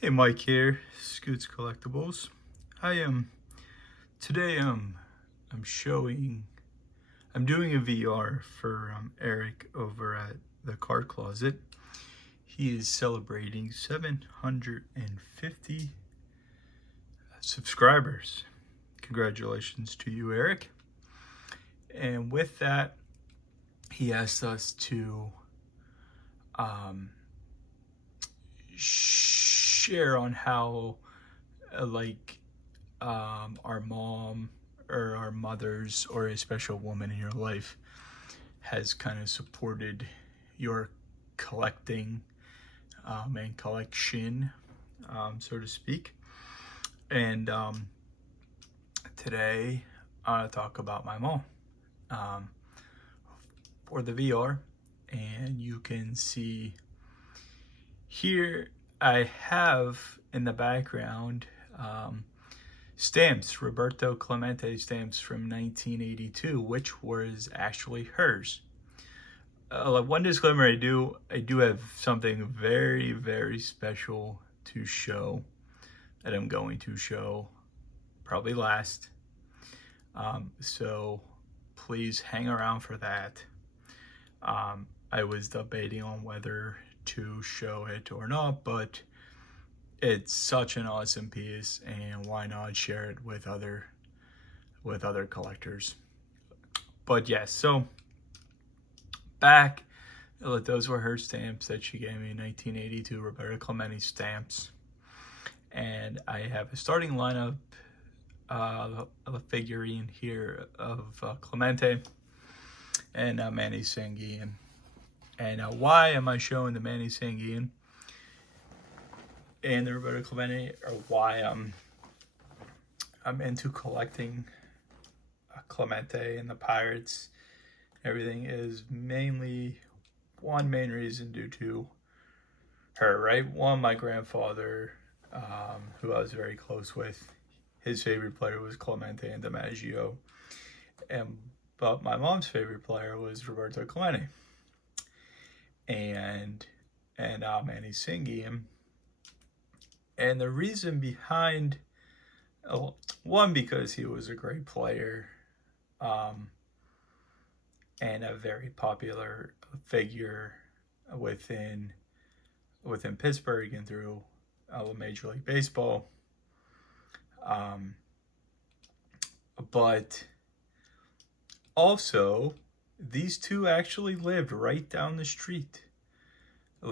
Hey, Mike here, Scoots Collectibles. I am today. I'm doing a VR for Eric over at the Card Closet. He is celebrating 750 subscribers. Congratulations to you, Eric. And with that, he asked us to share on how our mom or our mothers or a special woman in your life has kind of supported your collecting and collection, so to speak. And today I want to talk about my mom for the VR. And you can see here I have in the background stamps, Roberto Clemente stamps from 1982, which was actually hers. One disclaimer, I do have something very, very special to show that I'm going to show probably last. So please hang around for that. I was debating on whether to show it or not, but it's such an awesome piece, and why not share it with other collectors. But yes, so back, those were her stamps that she gave me in 1982, Roberto Clemente stamps. And I have a starting lineup of a figurine here of Clemente and Manny Sanguillen. And why am I showing the Manny Sanguillen and the Roberto Clemente, or why I'm into collecting Clemente and the Pirates, everything, is mainly one main reason due to her, right? One, my grandfather, who I was very close with, his favorite player was Clemente and DiMaggio, but my mom's favorite player was Roberto Clemente and Manny Sanguillen. And the reason behind, one, because he was a great player, and a very popular figure within Pittsburgh and through Major League Baseball. But also, these two actually lived right down the street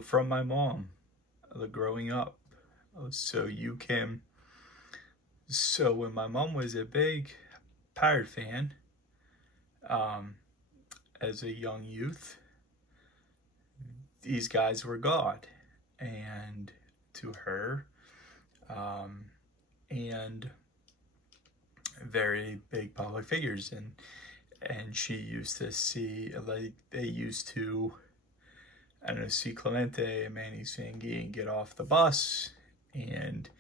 from my mom growing up. So when my mom was a big Pirate fan, as a young youth, these guys were God, and to her, and very big public figures, and she used to see, they used to, I don't know, see Clemente and Manny Sanguillen get off the bus, and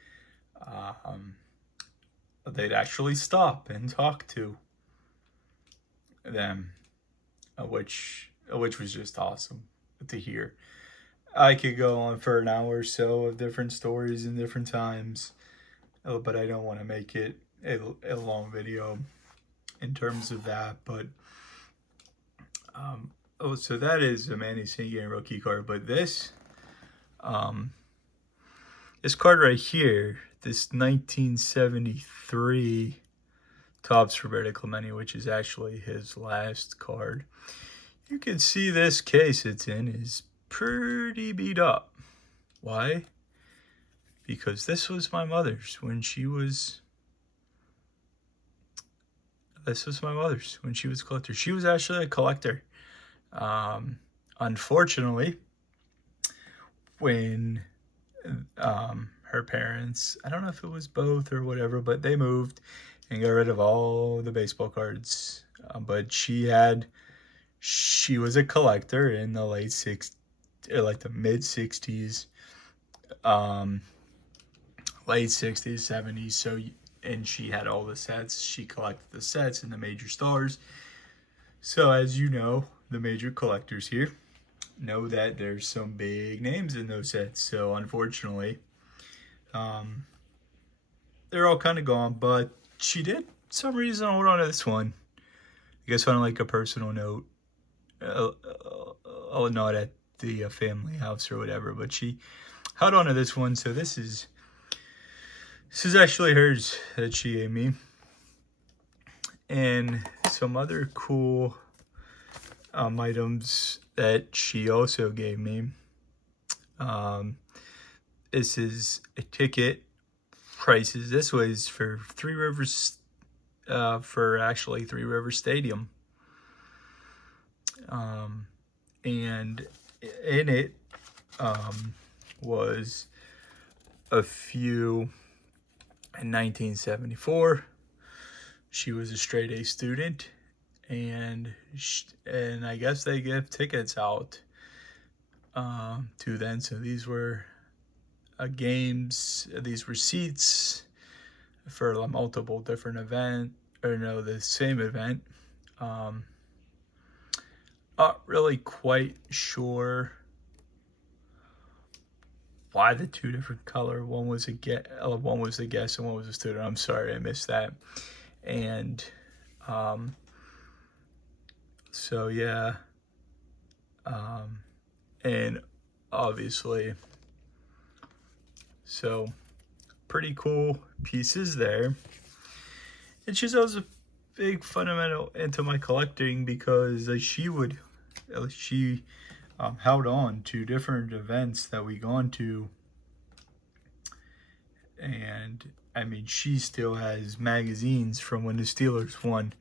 they'd actually stop and talk to them, which was just awesome to hear. I could go on for an hour or so of different stories in different times, but I don't want to make it a long video in terms of that. But so that is a Manny Sanguillen rookie card. But this card right here, this 1973 Topps Roberto Clemente, which is actually his last card. You can see this case it's in is pretty beat up. Why? Because this was my mother's when she was a collector. She was actually a collector. Unfortunately, when her parents, I don't know if it was both or whatever, but they moved and got rid of all the baseball cards. But she was a collector in the late 60s, like the mid 60s, late 60s, 70s. So, and she had all the sets. She collected the sets and the major stars. So as you know, the major collectors here know that there's some big names in those sets. So unfortunately, They're all kind of gone, but she did some reason hold on to this one. I guess on like a personal note, not at the family house or whatever, but she held on to this one. So this is actually hers that she gave me, and some other cool items that she also gave me. This is a ticket prices. This was for Three Rivers, for actually Three Rivers Stadium. And in it was a few in 1974. She was a straight A student, and I guess they give tickets out to then. So these were games. These were seats for multiple different event, or no, the same event. Not really quite sure why the two different color. One was the guest, and one was a student. I'm sorry, I missed that. And so yeah, and obviously, so pretty cool pieces there. And she's also big fundamental into my collecting, because she held on to different events that we gone to, and I mean, she still has magazines from when the Steelers won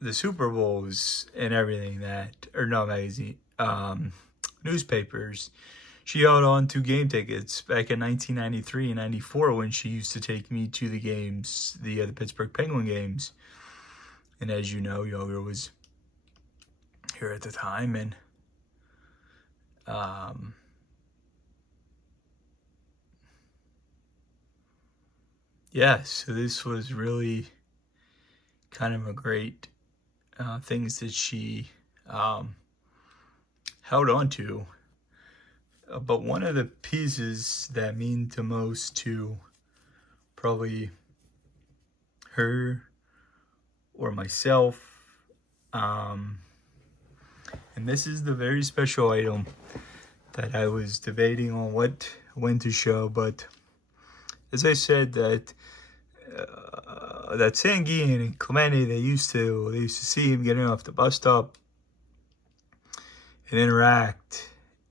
the Super Bowls and everything, that, or no, newspapers. She held on to game tickets back in 1993 and 94 when she used to take me to the games, the Pittsburgh Penguin games. And as you know, Yoga was here at the time, and yeah, so this was really kind of a great things that she held on to. But one of the pieces that mean the most to probably her or myself, and this is the very special item that I was debating on when to show. But as I said, that Sanguine and Clemente, they used to see him getting off the bus stop and interact,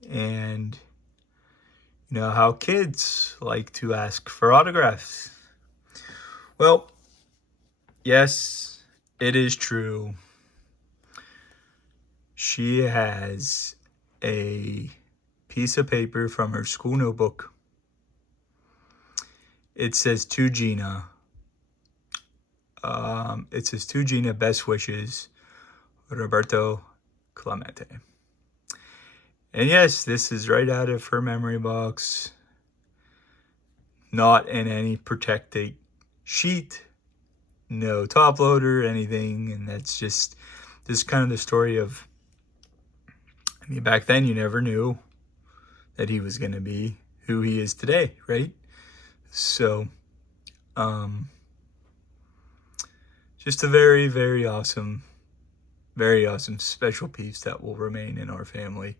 and you know how kids like to ask for autographs. Well, yes, it is true. She has a piece of paper from her school notebook. It says, to Gina. It says, to Gina, best wishes, Roberto Clemente. And yes, this is right out of her memory box. Not in any protected sheet. No top loader, anything. And that's just, this is kind of the story of, I mean, back then you never knew that he was going to be who he is today, right? So, just a very, very awesome special piece that will remain in our family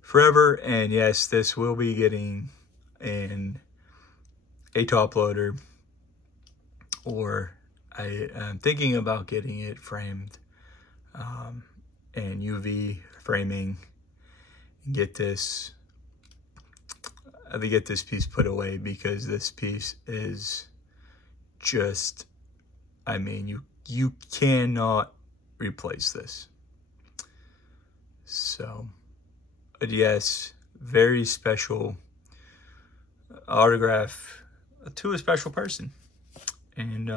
forever. And yes, this will be getting in a top loader, or I am thinking about getting it framed and UV framing, and get this piece put away, because this piece is just, I mean, you cannot replace this. So, but yes, very special autograph to a special person. And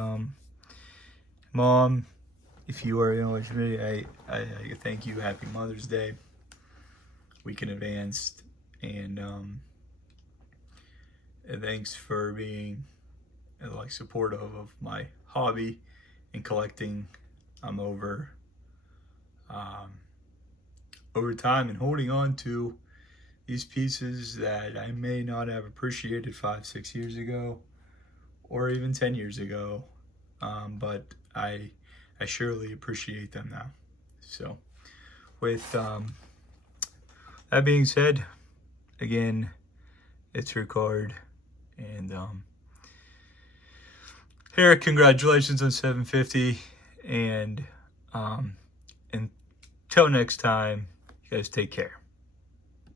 Mom, if you are in watch me, I thank you. Happy Mother's Day, week in advance, and thanks for being like supportive of my hobby and collecting. I'm over time and holding on to these pieces that I may not have appreciated 5-6 years ago, or even 10 years ago, but I surely appreciate them now. So with that being said, again, it's your card, and Eric, congratulations on 750, and until next time, you guys take care.